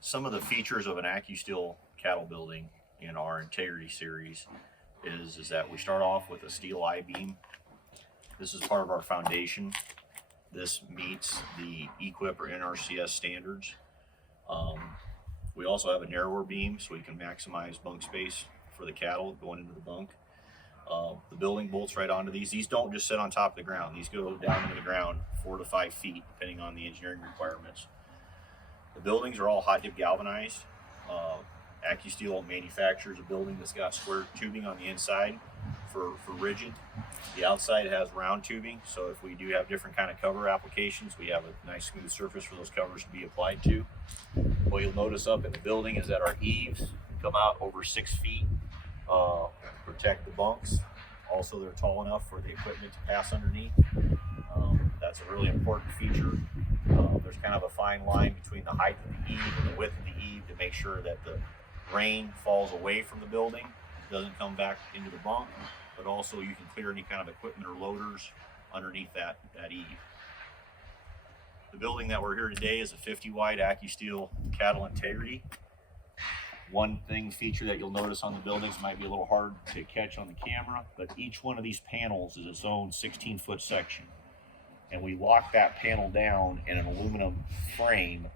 Some of the features of an Accu-Steel cattle building in our Integrity series is that we start off with a steel I-beam. This is part of our foundation. This meets the EQIP or NRCS standards. We also have a narrower beam so we can maximize bunk space for the cattle going into the bunk. The building bolts right onto these. These don't just sit on top of the ground. These go down into the ground 4 to 5 feet depending on the engineering requirements. The buildings are all hot dip galvanized. Accu-Steel manufactures a building that's got square tubing on the inside for rigid. The outside has round tubing, so if we do have different kind of cover applications, we have a nice smooth surface for those covers to be applied to. What you'll notice up in the building is that our eaves come out over 6 feet to protect the bunks. Also, they're tall enough for the equipment to pass underneath. That's a really important feature. There's kind of a fine line between the height of the eave and the width of the eave to make sure that the rain falls away from the building, doesn't come back into the bunk, but also you can clear any kind of equipment or loaders underneath that eve. The building that we're here today is a 50 wide Accu-Steel cattle integrity. One feature that you'll notice on the buildings might be a little hard to catch on the camera, but each one of these panels is its own 16-foot section. And we lock that panel down in an aluminum frame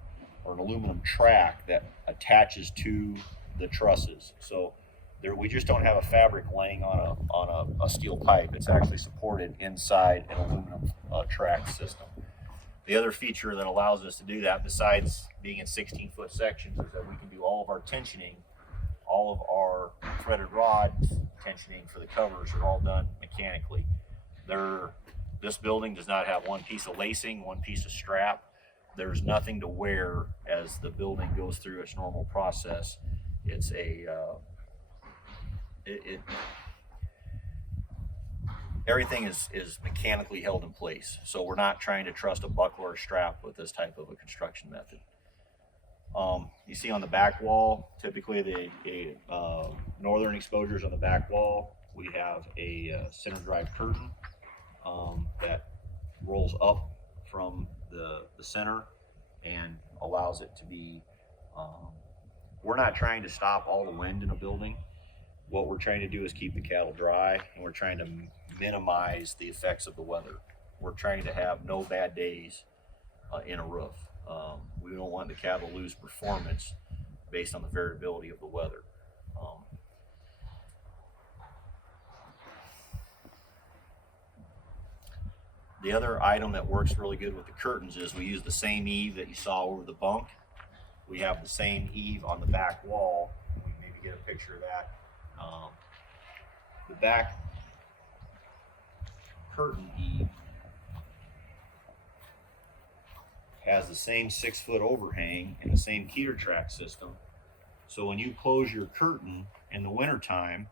or an aluminum track that attaches to the trusses. So we just don't have a fabric laying on a steel pipe. It's actually supported inside an aluminum track system. The other feature that allows us to do that, besides being in 16-foot sections, is that we can do all of our tensioning, all of our threaded rod tensioning for the covers are all done mechanically. This building does not have one piece of lacing, one piece of strap. There's nothing to wear as the building goes through its normal process. It's everything is mechanically held in place. So we're not trying to trust a buckle or a strap with this type of a construction method. You see on the back wall, typically the northern exposures on the back wall, we have a center drive curtain that rolls up from the center and allows it to be, we're not trying to stop all the wind in a building. What we're trying to do is keep the cattle dry, and we're trying to minimize the effects of the weather. We're trying to have no bad days in a roof. We don't want the cattle to lose performance based on the variability of the weather. The other item that works really good with the curtains is we use the same eave that you saw over the bunk. We have the same eave on the back wall. We can maybe get a picture of that. The back curtain eave has the same 6-foot overhang and the same keeter track system. So when you close your curtain in the wintertime,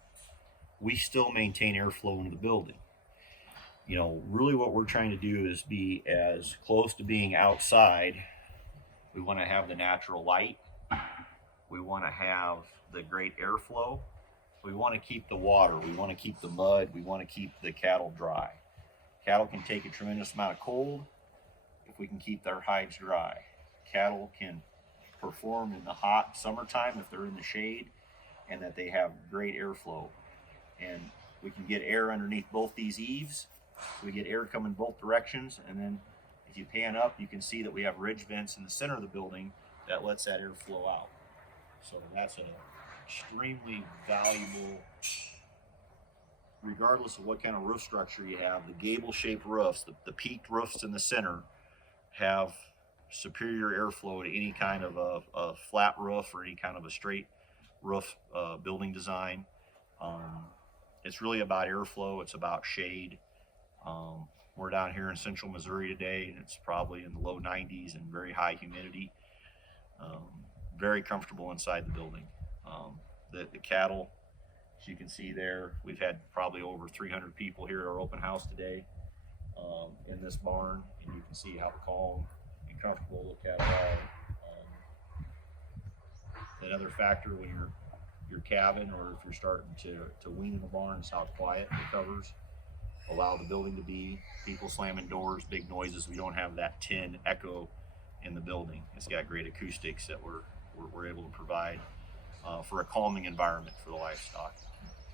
we still maintain airflow into the building. You know, really what we're trying to do is be as close to being outside. We want to have the natural light. We want to have the great airflow. We want to keep the water. We want to keep the mud. We want to keep the cattle dry. Cattle can take a tremendous amount of cold if we can keep their hides dry. Cattle can perform in the hot summertime if they're in the shade and that they have great airflow. And we can get air underneath both these eaves. We get air coming both directions, and then if you pan up, you can see that we have ridge vents in the center of the building that lets that air flow out. So that's an extremely valuable, regardless of what kind of roof structure you have. The gable-shaped roofs, the peaked roofs in the center, have superior airflow to any kind of a flat roof or any kind of a straight roof building design. It's really about airflow. It's about shade. We're down here in central Missouri today, and it's probably in the low 90s and very high humidity. Very comfortable inside the building. The cattle, as you can see there, we've had probably over 300 people here at our open house today in this barn, and you can see how calm and comfortable the cattle are. Another factor when your cabin, or if you're starting to wean in the barn, is how quiet the covers allow the building to be. People slamming doors, big noises. We don't have that tin echo in the building. It's got great acoustics that we're we're able to provide for a calming environment for the livestock.